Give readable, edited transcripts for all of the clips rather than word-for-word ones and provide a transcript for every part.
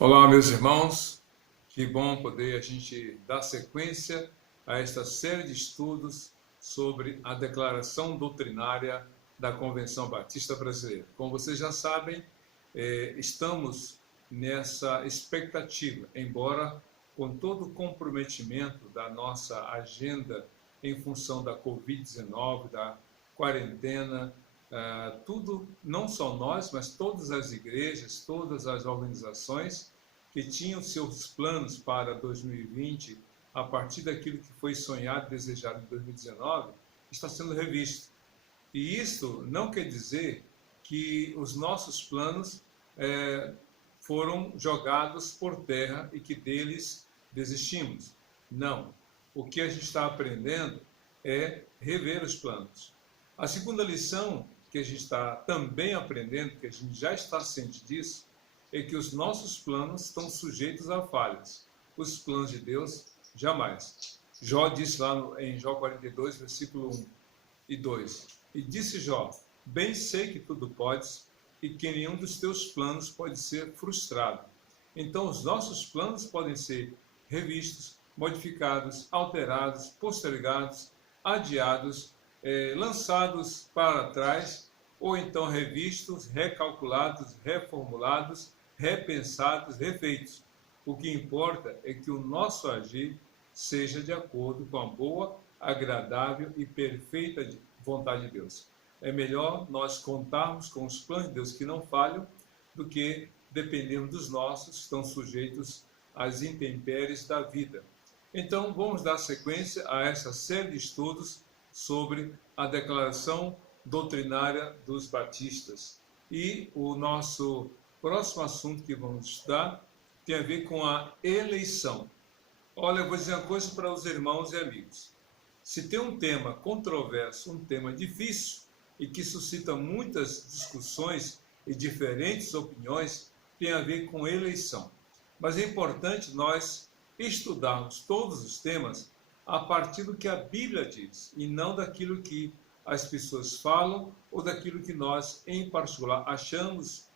Olá, meus irmãos, que bom poder a gente dar sequência a esta série de estudos sobre a declaração doutrinária da Convenção Batista Brasileira. Como vocês já sabem, estamos nessa expectativa, embora com todo o comprometimento da nossa agenda em função da Covid-19, da quarentena, tudo, não só nós, mas todas as igrejas, todas as organizações que tinham seus planos para 2020, a partir daquilo que foi sonhado e desejado em 2019, está sendo revisto. E isso não quer dizer que os nossos planos foram jogados por terra e que deles desistimos. Não. O que a gente está aprendendo é rever os planos. A segunda lição que a gente está também aprendendo, que a gente já está ciente disso, é que os nossos planos estão sujeitos a falhas. Os planos de Deus, jamais. Jó disse lá em Jó 42, versículo 1 e 2. E disse Jó: bem sei que tudo podes e que nenhum dos teus planos pode ser frustrado. Então, os nossos planos podem ser revistos, modificados, alterados, postergados, adiados, lançados para trás, ou então revistos, recalculados, reformulados, repensados, refeitos. O que importa é que o nosso agir seja de acordo com a boa, agradável e perfeita vontade de Deus. É melhor nós contarmos com os planos de Deus que não falham do que dependermos dos nossos, que estão sujeitos às intempéries da vida. Então, vamos dar sequência a essa série de estudos sobre a declaração doutrinária dos batistas. E o nosso próximo assunto que vamos estudar tem a ver com a eleição. Olha, eu vou dizer uma coisa para os irmãos e amigos. Se tem um tema controverso, um tema difícil e que suscita muitas discussões e diferentes opiniões, tem a ver com eleição. Mas é importante nós estudarmos todos os temas a partir do que a Bíblia diz, e não daquilo que as pessoas falam ou daquilo que nós, em particular, achamos,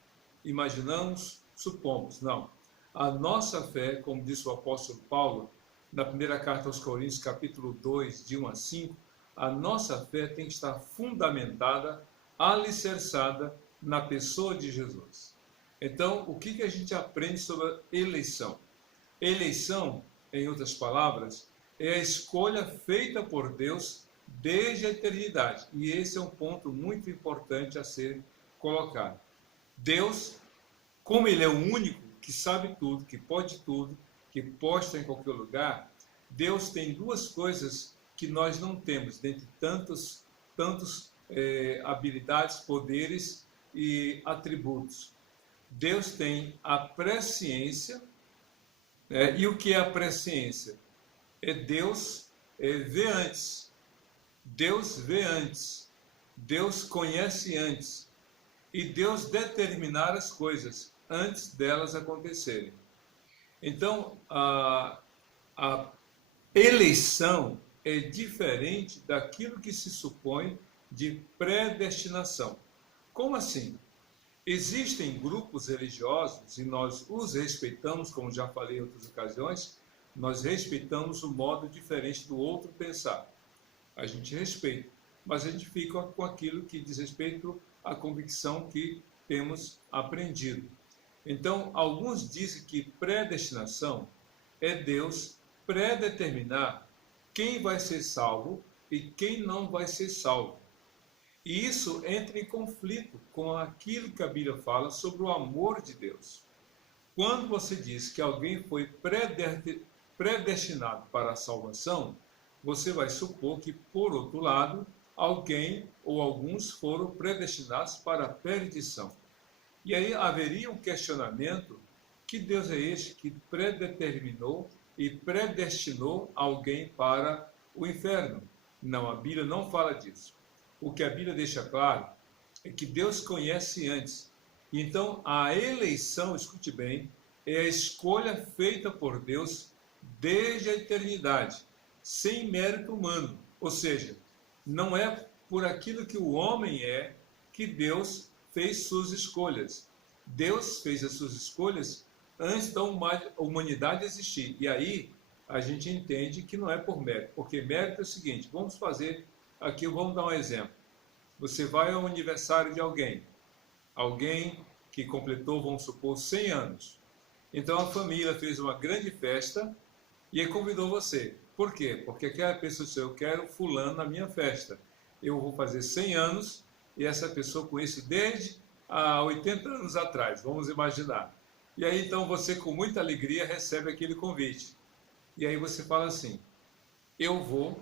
imaginamos, supomos. Não. A nossa fé, como disse o apóstolo Paulo, na primeira carta aos Coríntios, capítulo 2, de 1 a 5, a nossa fé tem que estar fundamentada, alicerçada na pessoa de Jesus. Então, o que a gente aprende sobre a eleição? Eleição, em outras palavras, é a escolha feita por Deus desde a eternidade. E esse é um ponto muito importante a ser colocado. Deus, como Ele é o único que sabe tudo, que pode tudo, que pode estar em qualquer lugar, Deus tem duas coisas que nós não temos, dentre tantos habilidades, poderes e atributos. Deus tem a presciência, e o que é a presciência? É Deus vê antes. Deus vê antes. Deus conhece antes. E Deus determinar as coisas antes delas acontecerem. Então, a eleição é diferente daquilo que se supõe de predestinação. Como assim? Existem grupos religiosos, e nós os respeitamos, como já falei em outras ocasiões, nós respeitamos o modo diferente do outro pensar. A gente respeita, mas a gente fica com aquilo que diz respeito à convicção que temos aprendido. Então, alguns dizem que predestinação é Deus predeterminar quem vai ser salvo e quem não vai ser salvo. E isso entra em conflito com aquilo que a Bíblia fala sobre o amor de Deus. Quando você diz que alguém foi predestinado para a salvação, você vai supor que, por outro lado, alguém ou alguns foram predestinados para a perdição. E aí haveria um questionamento: que Deus é este que predeterminou e predestinou alguém para o inferno? Não, a Bíblia não fala disso. O que a Bíblia deixa claro é que Deus conhece antes. Então, a eleição, escute bem, é a escolha feita por Deus desde a eternidade, sem mérito humano. Ou seja, não é por aquilo que o homem é que Deus fez suas escolhas. Deus fez as suas escolhas antes da humanidade existir. E aí a gente entende que não é por mérito, porque mérito é o seguinte, vamos fazer aqui, vamos dar um exemplo. Você vai ao aniversário de alguém que completou, vamos supor, 100 anos. Então a família fez uma grande festa e convidou você. Por quê? Porque aquela pessoa disse, eu quero fulano na minha festa. Eu vou fazer 100 anos e essa pessoa conheço desde há 80 anos atrás, vamos imaginar. E aí então você com muita alegria recebe aquele convite. E aí você fala assim, eu vou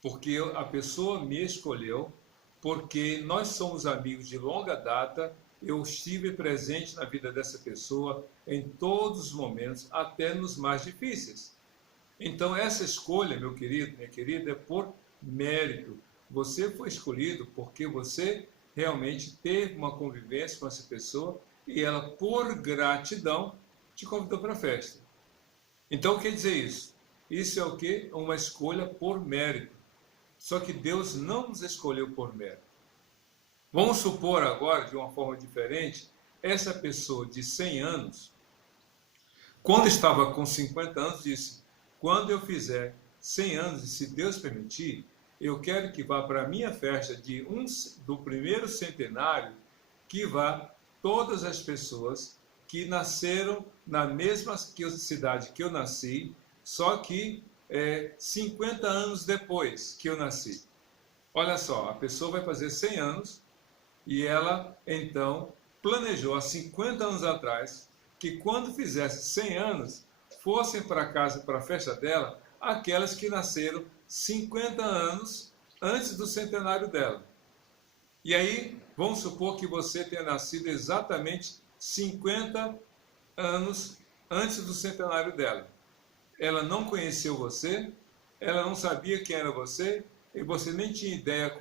porque a pessoa me escolheu, porque nós somos amigos de longa data, eu estive presente na vida dessa pessoa em todos os momentos, até nos mais difíceis. Então essa escolha, meu querido, minha querida, é por mérito. Você foi escolhido porque você realmente teve uma convivência com essa pessoa e ela, por gratidão, te convidou para a festa. Então, quer dizer isso? Isso é o quê? Uma escolha por mérito. Só que Deus não nos escolheu por mérito. Vamos supor agora, de uma forma diferente, essa pessoa de 100 anos, quando estava com 50 anos, disse, quando eu fizer 100 anos, e se Deus permitir, eu quero que vá para a minha festa do primeiro centenário, que vá todas as pessoas que nasceram na mesma cidade que eu nasci, só que 50 anos depois que eu nasci. Olha só, a pessoa vai fazer 100 anos e ela, então, planejou há 50 anos atrás que quando fizesse 100 anos, fossem para casa, para a festa dela, aquelas que nasceram 50 anos antes do centenário dela. E aí, vamos supor que você tenha nascido exatamente 50 anos antes do centenário dela. Ela não conheceu você, ela não sabia quem era você, e você nem tinha ideia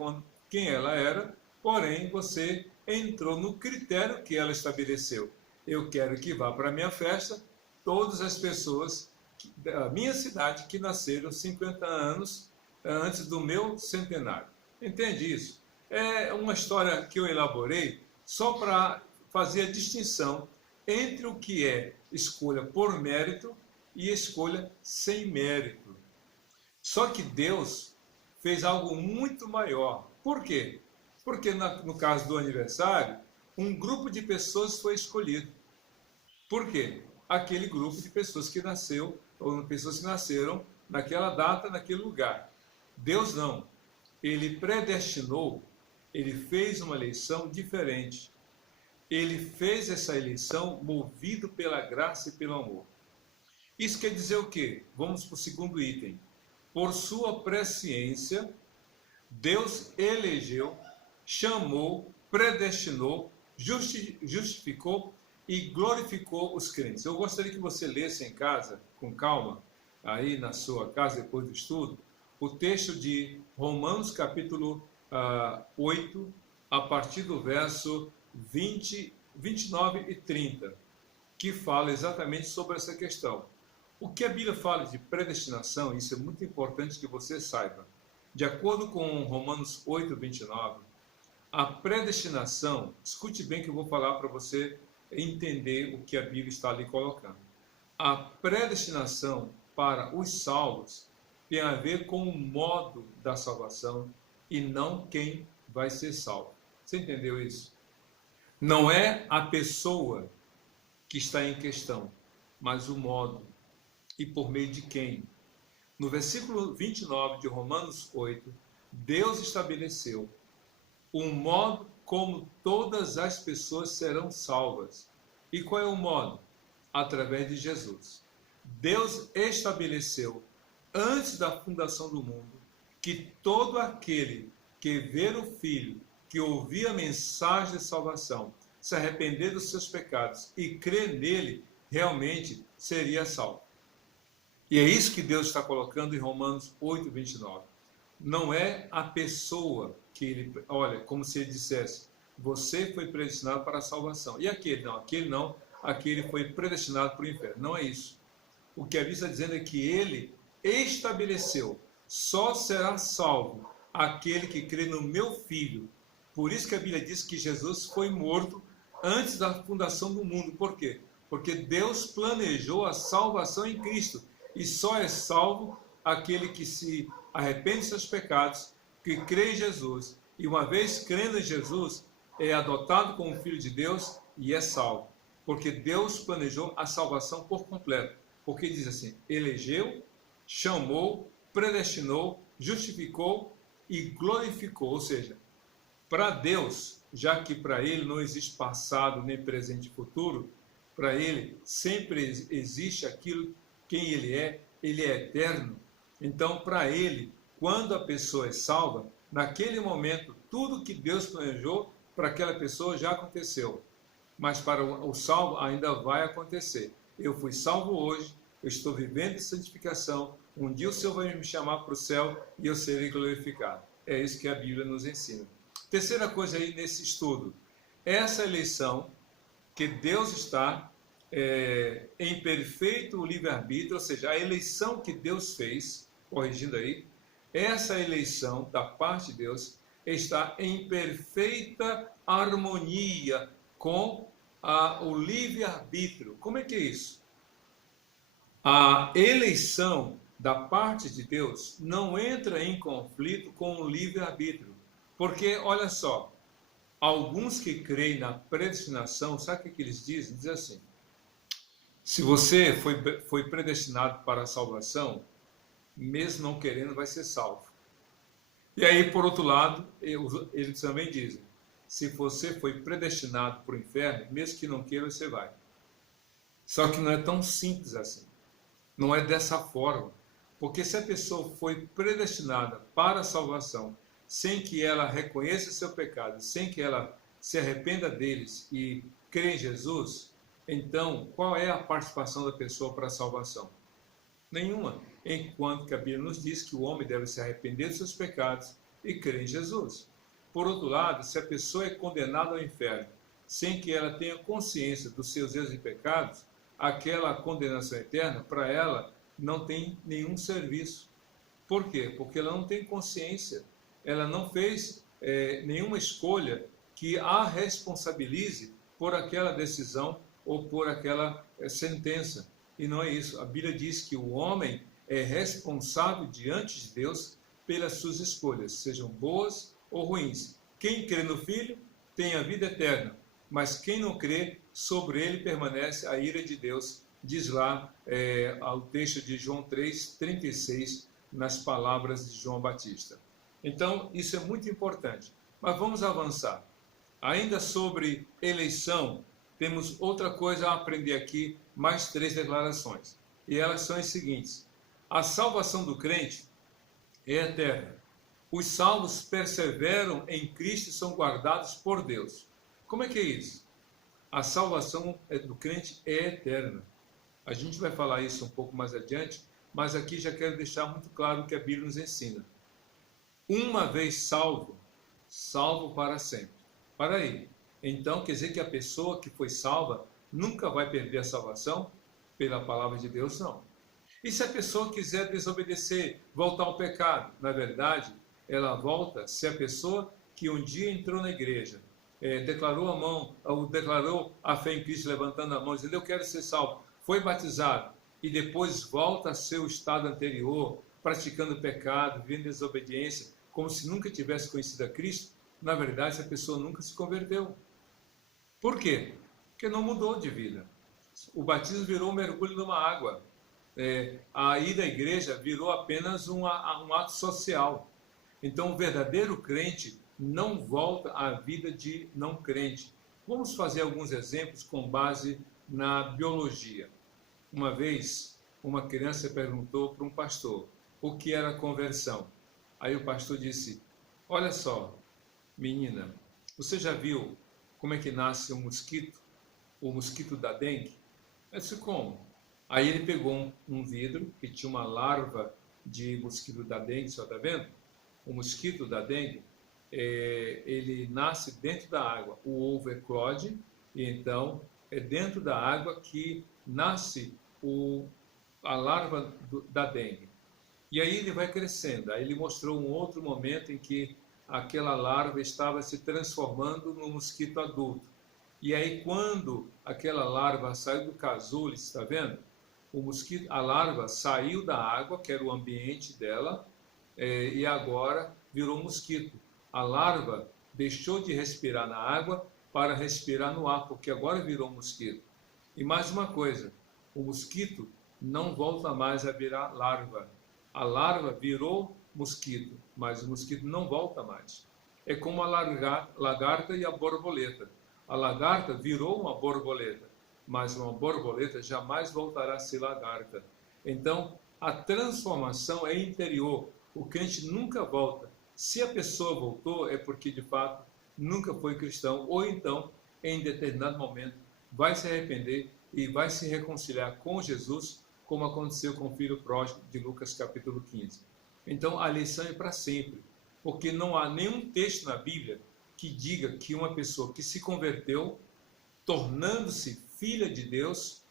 quem ela era, porém você entrou no critério que ela estabeleceu. Eu quero que vá para a minha festa todas as pessoas da minha cidade que nasceram 50 anos antes do meu centenário. Entende isso? É uma história que eu elaborei só para fazer a distinção entre o que é escolha por mérito e escolha sem mérito. Só que Deus fez algo muito maior. Por quê? Porque no caso do aniversário, um grupo de pessoas foi escolhido. Por quê? Aquele grupo de pessoas que nasceu, ou pessoas que nasceram naquela data, naquele lugar. Deus não. Ele predestinou, ele fez uma eleição diferente. Ele fez essa eleição movido pela graça e pelo amor. Isso quer dizer o quê? Vamos para o segundo item. Por sua presciência, Deus elegeu, chamou, predestinou, justificou e glorificou os crentes. Eu gostaria que você lesse em casa, com calma, aí na sua casa, depois do estudo, o texto de Romanos capítulo 8, a partir do verso 20, 29 e 30, que fala exatamente sobre essa questão. O que a Bíblia fala de predestinação, isso é muito importante que você saiba. De acordo com Romanos 8, 29, a predestinação, escute bem que eu vou falar para você entender o que a Bíblia está ali colocando. A predestinação para os salvos tem a ver com o modo da salvação e não quem vai ser salvo. Você entendeu isso? Não é a pessoa que está em questão, mas o modo e por meio de quem. No versículo 29 de Romanos 8, Deus estabeleceu um modo como todas as pessoas serão salvas. E qual é o modo? Através de Jesus. Deus estabeleceu, antes da fundação do mundo, que todo aquele que ver o Filho, que ouvir a mensagem de salvação, se arrepender dos seus pecados e crer nele, realmente seria salvo. E é isso que Deus está colocando em Romanos 8, 29. Não é a pessoa que ele... Olha, como se ele dissesse, você foi predestinado para a salvação. E aquele não, aquele foi predestinado para o inferno. Não é isso. O que a Bíblia está dizendo é que ele estabeleceu, só será salvo aquele que crê no meu Filho. Por isso que a Bíblia diz que Jesus foi morto antes da fundação do mundo. Por quê? Porque Deus planejou a salvação em Cristo. E só é salvo aquele que se arrepende dos seus pecados, que crê em Jesus. E uma vez crendo em Jesus, é adotado como filho de Deus e é salvo. Porque Deus planejou a salvação por completo. Porque diz assim, elegeu, chamou, predestinou, justificou e glorificou. Ou seja, para Deus, já que para Ele não existe passado, nem presente e futuro, para Ele sempre existe aquilo, quem Ele é eterno. Então, para Ele, quando a pessoa é salva, naquele momento, tudo que Deus planejou para aquela pessoa já aconteceu. Mas para o salvo ainda vai acontecer. Eu fui salvo hoje, eu estou vivendo em santificação, um dia o Senhor vai me chamar para o céu e eu serei glorificado. É isso que a Bíblia nos ensina. Terceira coisa aí nesse estudo, essa eleição que Deus está em perfeito livre-arbítrio, ou seja, a eleição que Deus fez, corrigindo aí, essa eleição da parte de Deus está em perfeita harmonia com o livre-arbítrio. Como é que é isso? A eleição da parte de Deus não entra em conflito com o livre-arbítrio. Porque, olha só, alguns que creem na predestinação, sabe o que eles dizem? Dizem assim, se você foi predestinado para a salvação, mesmo não querendo, vai ser salvo. E aí, por outro lado, eles também dizem, se você foi predestinado para o inferno, mesmo que não queira, você vai. Só que não é tão simples assim. Não é dessa forma. Porque se a pessoa foi predestinada para a salvação, sem que ela reconheça seu pecado, sem que ela se arrependa deles e crê em Jesus, então qual é a participação da pessoa para a salvação? Nenhuma. Enquanto que a Bíblia nos diz que o homem deve se arrepender dos seus pecados e crer em Jesus. Por outro lado, se a pessoa é condenada ao inferno, sem que ela tenha consciência dos seus erros e pecados, aquela condenação eterna, para ela, não tem nenhum serviço. Por quê? Porque ela não tem consciência. Ela não fez nenhuma escolha que a responsabilize por aquela decisão ou por aquela sentença. E não é isso. A Bíblia diz que o homem é responsável diante de Deus pelas suas escolhas, sejam boas ou ruins. Quem crê no Filho tem a vida eterna, mas quem não crê, sobre ele permanece a ira de Deus, diz lá o texto de João 3:36, nas palavras de João Batista. Então, isso é muito importante. Mas vamos avançar. Ainda sobre eleição, temos outra coisa a aprender aqui, mais 3 declarações. E elas são as seguintes. A salvação do crente é eterna. Os salvos perseveram em Cristo e são guardados por Deus. Como é que é isso? A salvação do crente é eterna. A gente vai falar isso um pouco mais adiante, mas aqui já quero deixar muito claro o que a Bíblia nos ensina. Uma vez salvo, salvo para sempre. Para aí. Então, quer dizer que a pessoa que foi salva nunca vai perder a salvação? Pela palavra de Deus, não. E se a pessoa quiser desobedecer, voltar ao pecado? Na verdade, ela volta se a pessoa que um dia entrou na igreja, declarou a mão, ou declarou a fé em Cristo, levantando a mão, dizendo, eu quero ser salvo, foi batizado, e depois volta a seu estado anterior, praticando pecado, vivendo desobediência, como se nunca tivesse conhecido a Cristo, na verdade, essa pessoa nunca se converteu. Por quê? Porque não mudou de vida. O batismo virou um mergulho numa água. A ida à igreja virou apenas um ato social. Então, o verdadeiro crente não volta à vida de não crente. Vamos fazer alguns exemplos com base na biologia. Uma vez, uma criança perguntou para um pastor o que era conversão. Aí o pastor disse, olha só, menina, você já viu como é que nasce um mosquito? O mosquito da dengue? Eu disse, como? Aí ele pegou um vidro que tinha uma larva de mosquito da dengue, você está vendo? O mosquito da dengue, ele nasce dentro da água. O ovo eclode, e então é dentro da água que nasce a larva da dengue. E aí ele vai crescendo. Aí ele mostrou um outro momento em que aquela larva estava se transformando no mosquito adulto. E aí, quando aquela larva saiu do casulo, está vendo? O mosquito, a larva saiu da água, que era o ambiente dela, e agora virou mosquito. A larva deixou de respirar na água para respirar no ar, porque agora virou mosquito. E mais uma coisa, o mosquito não volta mais a virar larva. A larva virou mosquito, mas o mosquito não volta mais. É como a lagarta e a borboleta. A lagarta virou uma borboleta, mas uma borboleta jamais voltará a ser lagarta. Então, a transformação é interior. O crente nunca volta. Se a pessoa voltou, é porque, de fato, nunca foi cristão, ou então, em determinado momento, vai se arrepender e vai se reconciliar com Jesus, como aconteceu com o filho pródigo de Lucas capítulo 15. Então, a lição é para sempre, porque não há nenhum texto na Bíblia que diga que uma pessoa que se converteu, tornando-se filha de Deus,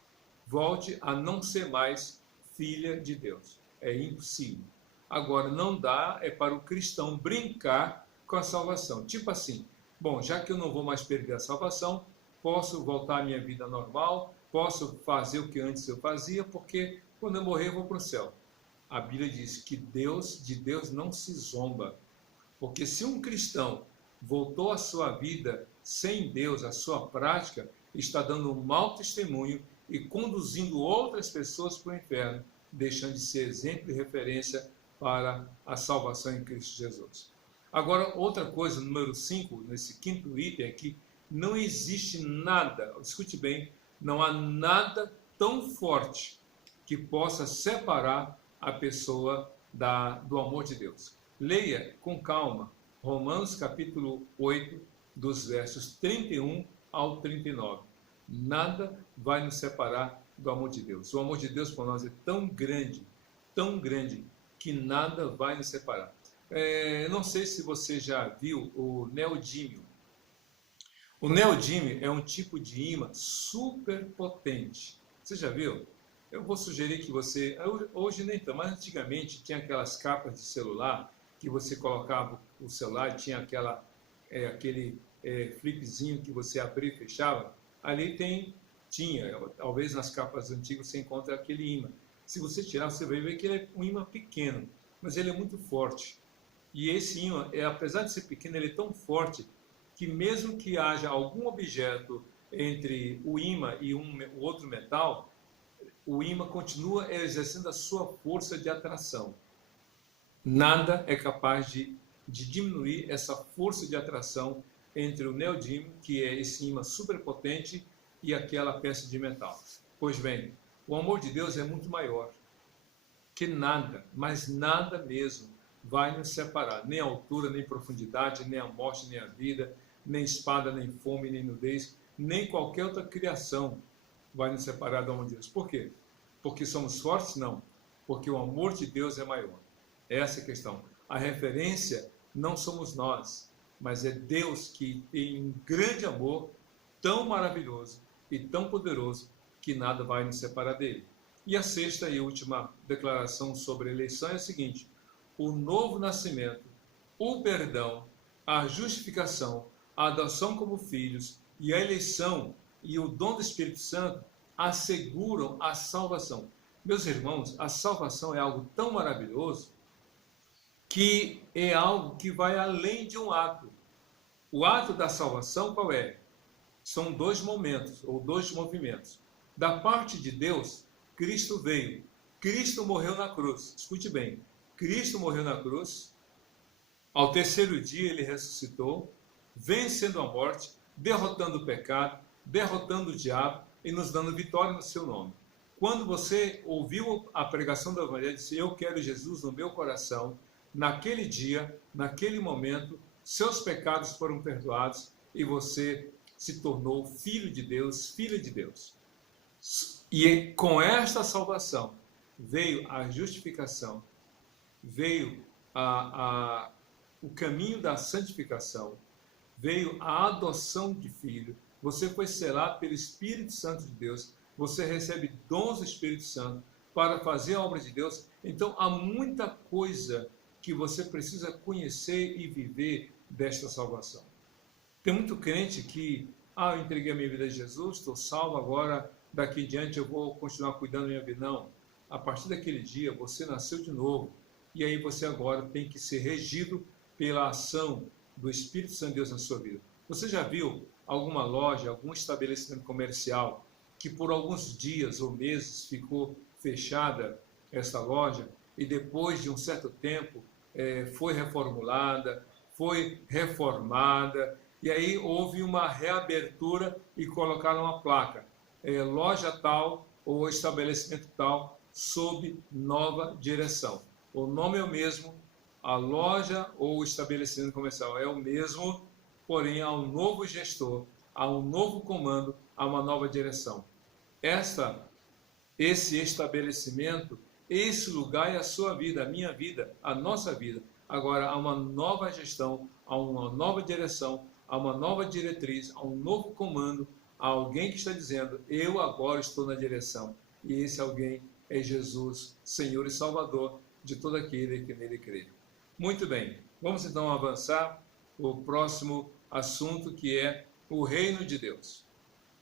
volte a não ser mais filha de Deus. É impossível. Agora, não dá para o cristão brincar com a salvação. Tipo assim, bom, já que eu não vou mais perder a salvação, posso voltar à minha vida normal, posso fazer o que antes eu fazia, porque quando eu morrer eu vou para o céu. A Bíblia diz que de Deus não se zomba. Porque se um cristão voltou à sua vida sem Deus, a sua prática, está dando um mau testemunho e conduzindo outras pessoas para o inferno, deixando de ser exemplo e referência para a salvação em Cristo Jesus. Agora, outra coisa, número 5, nesse quinto item aqui, não existe nada, escute bem, não há nada tão forte que possa separar a pessoa do amor de Deus. Leia com calma Romanos capítulo 8, dos versos 31 ao 39. Nada vai nos separar do amor de Deus. O amor de Deus por nós é tão grande, que nada vai nos separar. Não sei se você já viu o neodímio. O neodímio é um tipo de ímã super potente. Você já viu? Eu vou sugerir que você... Hoje nem tanto, mas antigamente tinha aquelas capas de celular que você colocava o celular e tinha aquele flipzinho que você abria e fechava. Ali tinha, talvez nas capas antigas você encontra aquele ímã. Se você tirar, você vai ver que ele é um ímã pequeno, mas ele é muito forte. E esse ímã, apesar de ser pequeno, ele é tão forte que mesmo que haja algum objeto entre o ímã e o outro metal, o ímã continua exercendo a sua força de atração. Nada é capaz de diminuir essa força de atração entre o neodímio, que é esse ímã superpotente, e aquela peça de metal. Pois bem, o amor de Deus é muito maior que nada, mas nada mesmo, vai nos separar. Nem a altura, nem profundidade, nem a morte, nem a vida, nem espada, nem fome, nem nudez, nem qualquer outra criação vai nos separar do amor de Deus. Por quê? Porque somos fortes? Não. Porque o amor de Deus é maior. Essa é a questão. A referência não somos nós, mas é Deus que tem um grande amor tão maravilhoso e tão poderoso que nada vai nos separar dele. E a sexta e última declaração sobre a eleição é a seguinte: o novo nascimento, o perdão, a justificação, a adoção como filhos e a eleição e o dom do Espírito Santo asseguram a salvação. Meus irmãos, a salvação é algo tão maravilhoso que é algo que vai além de um ato. O ato da salvação qual é? São dois momentos, ou dois movimentos. Da parte de Deus, Cristo veio. Cristo morreu na cruz. Escute bem. Cristo morreu na cruz. Ao terceiro dia ele ressuscitou, vencendo a morte, derrotando o pecado, derrotando o diabo e nos dando vitória no seu nome. Quando você ouviu a pregação do Evangelho e disse: eu quero Jesus no meu coração, naquele dia, naquele momento, seus pecados foram perdoados e você se tornou filho de Deus, filha de Deus. E com esta salvação veio a justificação, veio o caminho da santificação, veio a adoção de filho. Você foi selado pelo Espírito Santo de Deus, você recebe dons do Espírito Santo para fazer a obra de Deus. Então há muita coisa que você precisa conhecer e viver desta salvação. Tem muito crente que Ah, eu entreguei a minha vida a Jesus, estou salvo, agora daqui em diante eu vou continuar cuidando da minha vida. Não. A partir daquele dia você nasceu de novo. E aí você agora tem que ser regido pela ação do Espírito Santo de Deus na sua vida. Você já viu alguma loja, algum estabelecimento comercial que por alguns dias ou meses ficou fechada essa loja e depois de um certo tempo foi reformulada, foi reformada e aí houve uma reabertura e colocaram uma placa, loja tal ou estabelecimento tal sob nova direção. O nome é o mesmo, a loja ou o estabelecimento comercial é o mesmo, porém há um novo gestor, há um novo comando, há uma nova direção. Esse estabelecimento, esse lugar é a sua vida, a minha vida, a nossa vida. Agora há uma nova gestão, há uma nova direção, há uma nova diretriz, há um novo comando, há alguém que está dizendo, eu agora estou na direção. E esse alguém é Jesus, Senhor e Salvador de todo aquele que nele crê. Muito bem, vamos então avançar o próximo assunto, que é o reino de Deus.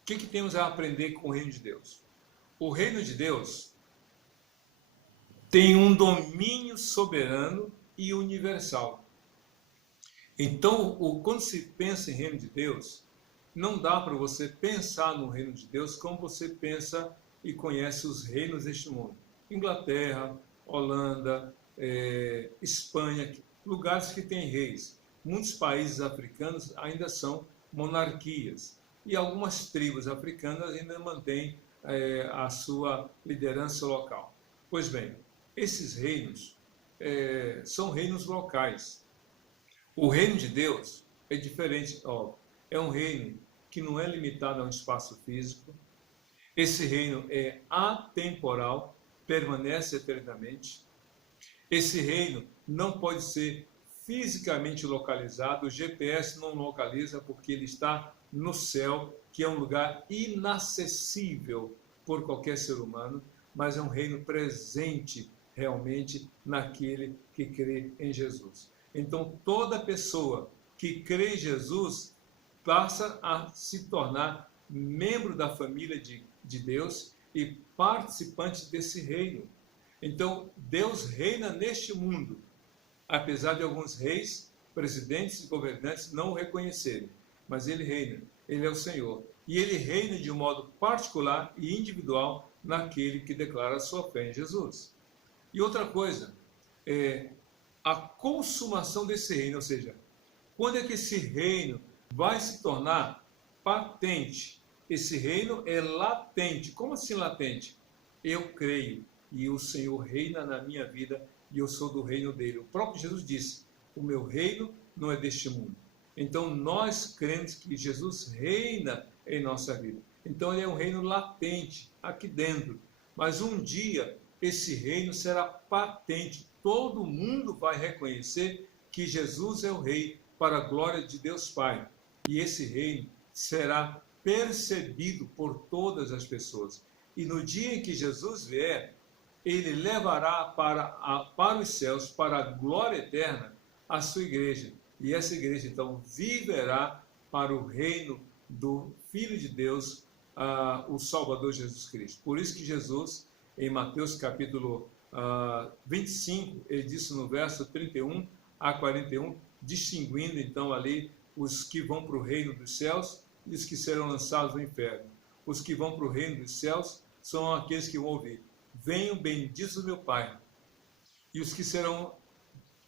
O que temos a aprender com o reino de Deus? O reino de Deus tem um domínio soberano e universal. Então, quando se pensa em reino de Deus, não dá para você pensar no reino de Deus como você pensa e conhece os reinos deste mundo. Inglaterra, Holanda, Espanha, lugares que têm reis. Muitos países africanos ainda são monarquias. E algumas tribos africanas ainda mantêm a sua liderança local. Pois bem, esses reinos são reinos locais. O reino de Deus é diferente, é um reino que não é limitado a um espaço físico. Esse reino é atemporal, permanece eternamente. Esse reino não pode ser fisicamente localizado, o GPS não localiza porque ele está no céu, que é um lugar inacessível por qualquer ser humano, mas é um reino presente realmente naquele que crê em Jesus. Então, toda pessoa que crê em Jesus passa a se tornar membro da família de Deus e participante desse reino. Então, Deus reina neste mundo, apesar de alguns reis, presidentes e governantes não o reconhecerem. Mas ele reina, ele é o Senhor. E ele reina de um modo particular e individual naquele que declara a sua fé em Jesus. E outra coisa, a consumação desse reino, ou seja, quando é que esse reino vai se tornar patente? Esse reino é latente. Como assim latente? Eu creio e o Senhor reina na minha vida e eu sou do reino dele. O próprio Jesus disse, o meu reino não é deste mundo. Então nós cremos que Jesus reina em nossa vida. Então ele é um reino latente, aqui dentro. Mas um dia esse reino será patente. Todo mundo vai reconhecer que Jesus é o rei para a glória de Deus Pai. E esse reino será percebido por todas as pessoas. E no dia em que Jesus vier, ele levará para os céus, para a glória eterna, a sua igreja. E essa igreja, então, viverá para o reino do Filho de Deus, o Salvador Jesus Cristo. Por isso que Jesus, em Mateus capítulo 25, ele disse no verso 31 a 41, distinguindo então ali os que vão para o reino dos céus e os que serão lançados no inferno. Os que vão para o reino dos céus são aqueles que vão ouvir: venham benditos do meu Pai. E os que serão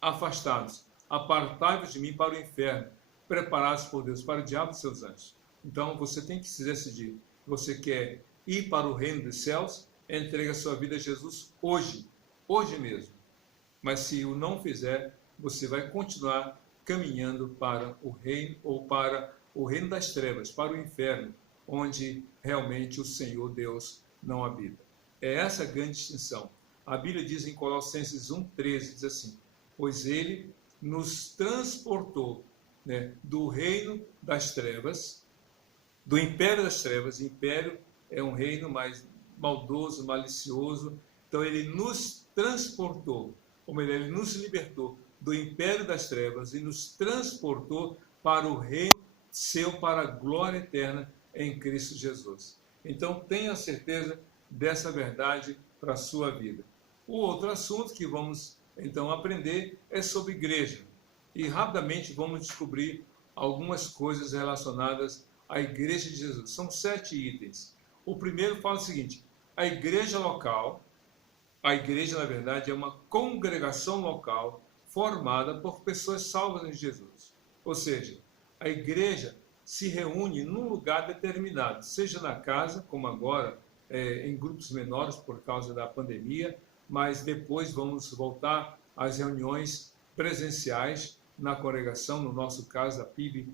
afastados: apartai-vos de mim para o inferno, preparados por Deus para o diabo e seus anjos. Então você tem que se decidir. Você quer ir para o reino dos céus? Entrega a sua vida a Jesus hoje mesmo. Mas se o não fizer, você vai continuar caminhando para o reino, ou para o reino das trevas, para o inferno, onde realmente o Senhor Deus não habita. É essa a grande distinção. A Bíblia diz em Colossenses 1,13, diz assim: pois ele nos transportou, do reino das trevas, do império das trevas. Império é um reino mais maldoso, malicioso. Então ele nos transportou, ou melhor, ele nos libertou do império das trevas e nos transportou para o reino seu para a glória eterna em Cristo Jesus. Então tenha certeza dessa verdade para a sua vida. O outro assunto que vamos então aprender é sobre igreja. E rapidamente vamos descobrir algumas coisas relacionadas à igreja de Jesus. São 7 itens. O primeiro fala o seguinte: a igreja local, a igreja na verdade é uma congregação local formada por pessoas salvas em Jesus. Ou seja, a igreja se reúne num lugar determinado, seja na casa, como agora, em grupos menores por causa da pandemia, mas depois vamos voltar às reuniões presenciais na congregação, no nosso caso da PIB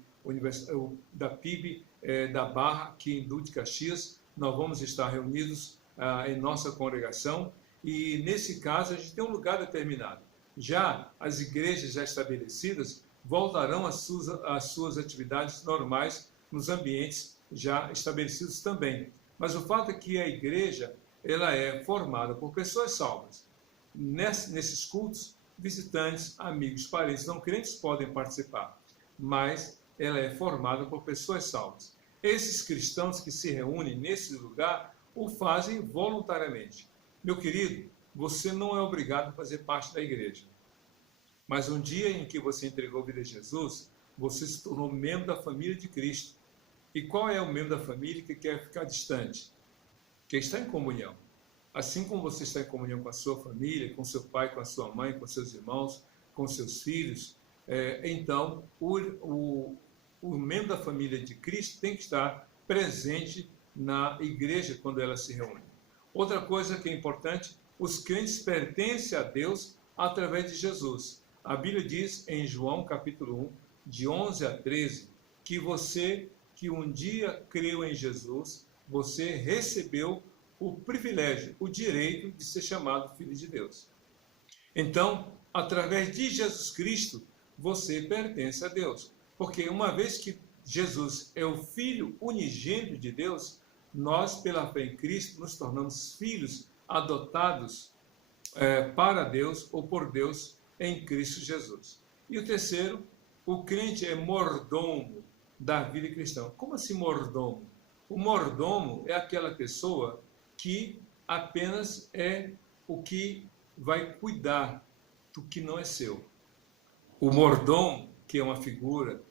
da Barra, aqui em Duque de Caxias. Nós vamos estar reunidos em nossa congregação e nesse caso a gente tem um lugar determinado. Já as igrejas já estabelecidas voltarão às suas atividades normais nos ambientes já estabelecidos também. Mas o fato é que a igreja ela é formada por pessoas salvas. Nesses cultos, visitantes, amigos, parentes não crentes podem participar, mas ela é formada por pessoas salvas. Esses cristãos que se reúnem nesse lugar o fazem voluntariamente. Meu querido, você não é obrigado a fazer parte da igreja. Mas um dia em que você entregou a vida a Jesus, você se tornou membro da família de Cristo. E qual é o membro da família que quer ficar distante? Quer estar em comunhão. Assim como você está em comunhão com a sua família, com seu pai, com a sua mãe, com seus irmãos, com seus filhos, então o membro da família de Cristo tem que estar presente na igreja quando ela se reúne. Outra coisa que é importante, os crentes pertencem a Deus através de Jesus. A Bíblia diz em João capítulo 1, de 11 a 13, que você que um dia creu em Jesus, você recebeu o privilégio, o direito de ser chamado filho de Deus. Então, através de Jesus Cristo, você pertence a Deus. Porque uma vez que Jesus é o Filho unigênito de Deus, nós, pela fé em Cristo, nos tornamos filhos adotados para Deus ou por Deus em Cristo Jesus. E o terceiro, o crente é mordomo da vida cristã. Como assim mordomo? O mordomo é aquela pessoa que apenas é o que vai cuidar do que não é seu. O mordomo, que é uma figura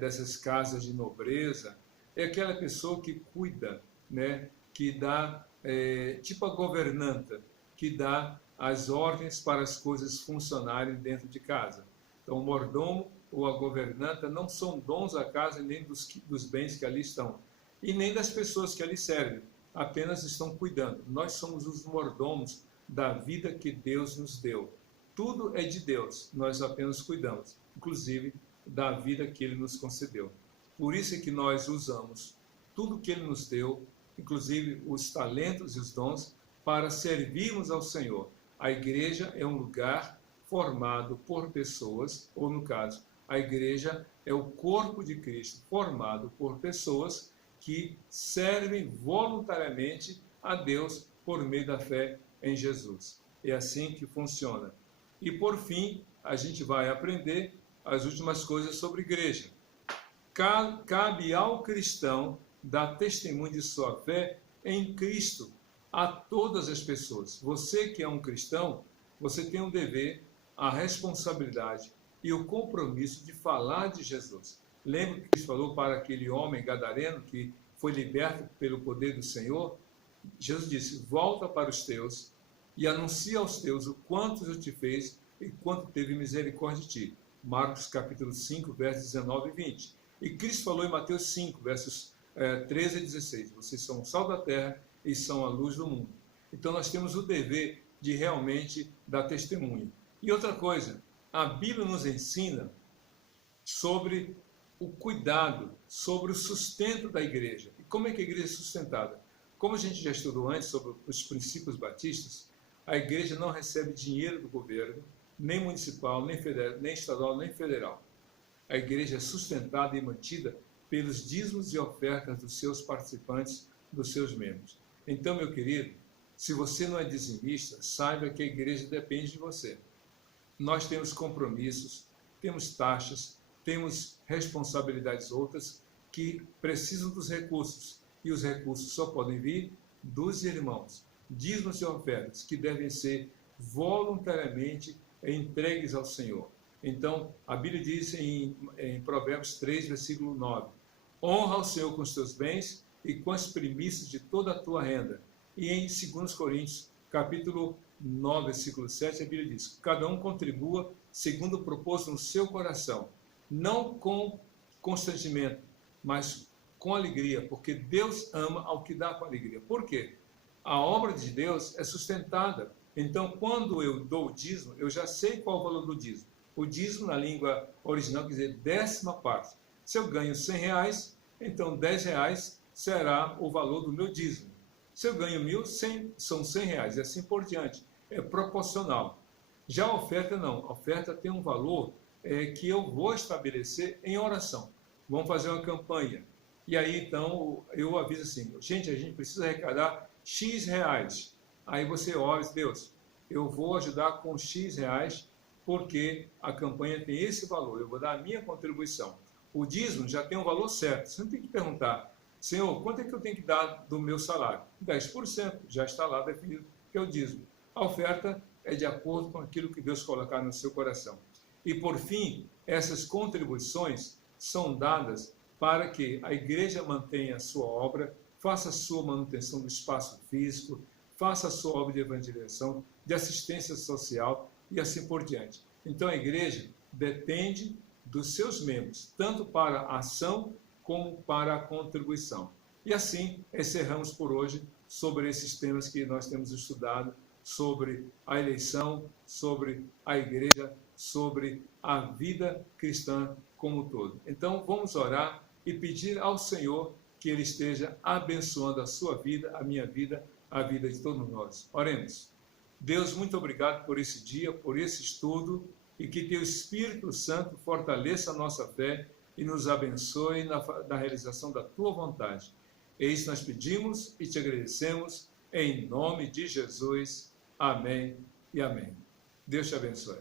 dessas casas de nobreza, é aquela pessoa que cuida, né, que dá, tipo a governanta, que dá as ordens para as coisas funcionarem dentro de casa. Então, o mordomo ou a governanta não são dons da casa nem dos bens que ali estão, e nem das pessoas que ali servem, apenas estão cuidando. Nós somos os mordomos da vida que Deus nos deu. Tudo é de Deus, nós apenas cuidamos, inclusive da vida que Ele nos concedeu. Por isso é que nós usamos tudo que Ele nos deu, inclusive os talentos e os dons, para servirmos ao Senhor. A igreja é um lugar formado por pessoas, ou no caso, a igreja é o corpo de Cristo, formado por pessoas que servem voluntariamente a Deus por meio da fé em Jesus. É assim que funciona. E por fim, a gente vai aprender as últimas coisas sobre igreja. Cabe ao cristão dar testemunho de sua fé em Cristo a todas as pessoas. Você que é um cristão, você tem o dever, a responsabilidade e o compromisso de falar de Jesus. Lembra que Cristo falou para aquele homem gadareno que foi liberto pelo poder do Senhor? Jesus disse: volta para os teus e anuncia aos teus o quanto eu te fez e quanto teve misericórdia de ti. Marcos capítulo 5, versos 19 e 20. E Cristo falou em Mateus 5, versos 13 e 16. Vocês são o sal da terra e são a luz do mundo. Então nós temos o dever de realmente dar testemunho. E outra coisa, a Bíblia nos ensina sobre o cuidado, sobre o sustento da igreja. E como é que a igreja é sustentada? Como a gente já estudou antes sobre os princípios batistas, a igreja não recebe dinheiro do governo, nem municipal, nem federal, nem estadual, nem federal. A igreja é sustentada e mantida pelos dízimos e ofertas dos seus participantes, dos seus membros. Então, meu querido, se você não é dizimista, saiba que a igreja depende de você. Nós temos compromissos, temos taxas, temos responsabilidades outras que precisam dos recursos, e os recursos só podem vir dos irmãos. Dízimos e ofertas que devem ser voluntariamente entregues ao Senhor. Então, a Bíblia diz em Provérbios 3, versículo 9, honra o Senhor com os teus bens e com as primícias de toda a tua renda. E em 2 Coríntios, capítulo 9, versículo 7, a Bíblia diz, cada um contribua segundo o propósito no seu coração, não com constrangimento, mas com alegria, porque Deus ama ao que dá com alegria. Por quê? A obra de Deus é sustentada. Então, quando eu dou o dízimo, eu já sei qual é o valor do dízimo. O dízimo, na língua original, quer dizer 10ª parte. Se eu ganho R$100, então R$10 será o valor do meu dízimo. Se eu ganho 1.000, são R$100, e assim por diante. É proporcional. Já a oferta não. A oferta tem um valor que eu vou estabelecer em oração. Vamos fazer uma campanha. E aí, então, eu aviso assim, gente, a gente precisa arrecadar X reais. Aí você ora, Deus, eu vou ajudar com X reais, porque a campanha tem esse valor, eu vou dar a minha contribuição. O dízimo já tem um valor certo, você não tem que perguntar, Senhor, quanto é que eu tenho que dar do meu salário? 10%, já está lá definido que é o dízimo. A oferta é de acordo com aquilo que Deus colocar no seu coração. E por fim, essas contribuições são dadas para que a igreja mantenha a sua obra, faça a sua manutenção do espaço físico, faça a sua obra de evangelização, de assistência social e assim por diante. Então a igreja depende dos seus membros, tanto para a ação como para a contribuição. E assim encerramos por hoje sobre esses temas que nós temos estudado, sobre a eleição, sobre a igreja, sobre a vida cristã como um todo. Então vamos orar e pedir ao Senhor que Ele esteja abençoando a sua vida, a minha vida, a vida de todos nós. Oremos. Deus, muito obrigado por esse dia, por esse estudo, e que Teu Espírito Santo fortaleça a nossa fé e nos abençoe na realização da Tua vontade. É isso que nós pedimos e te agradecemos, em nome de Jesus. Amém e amém. Deus te abençoe.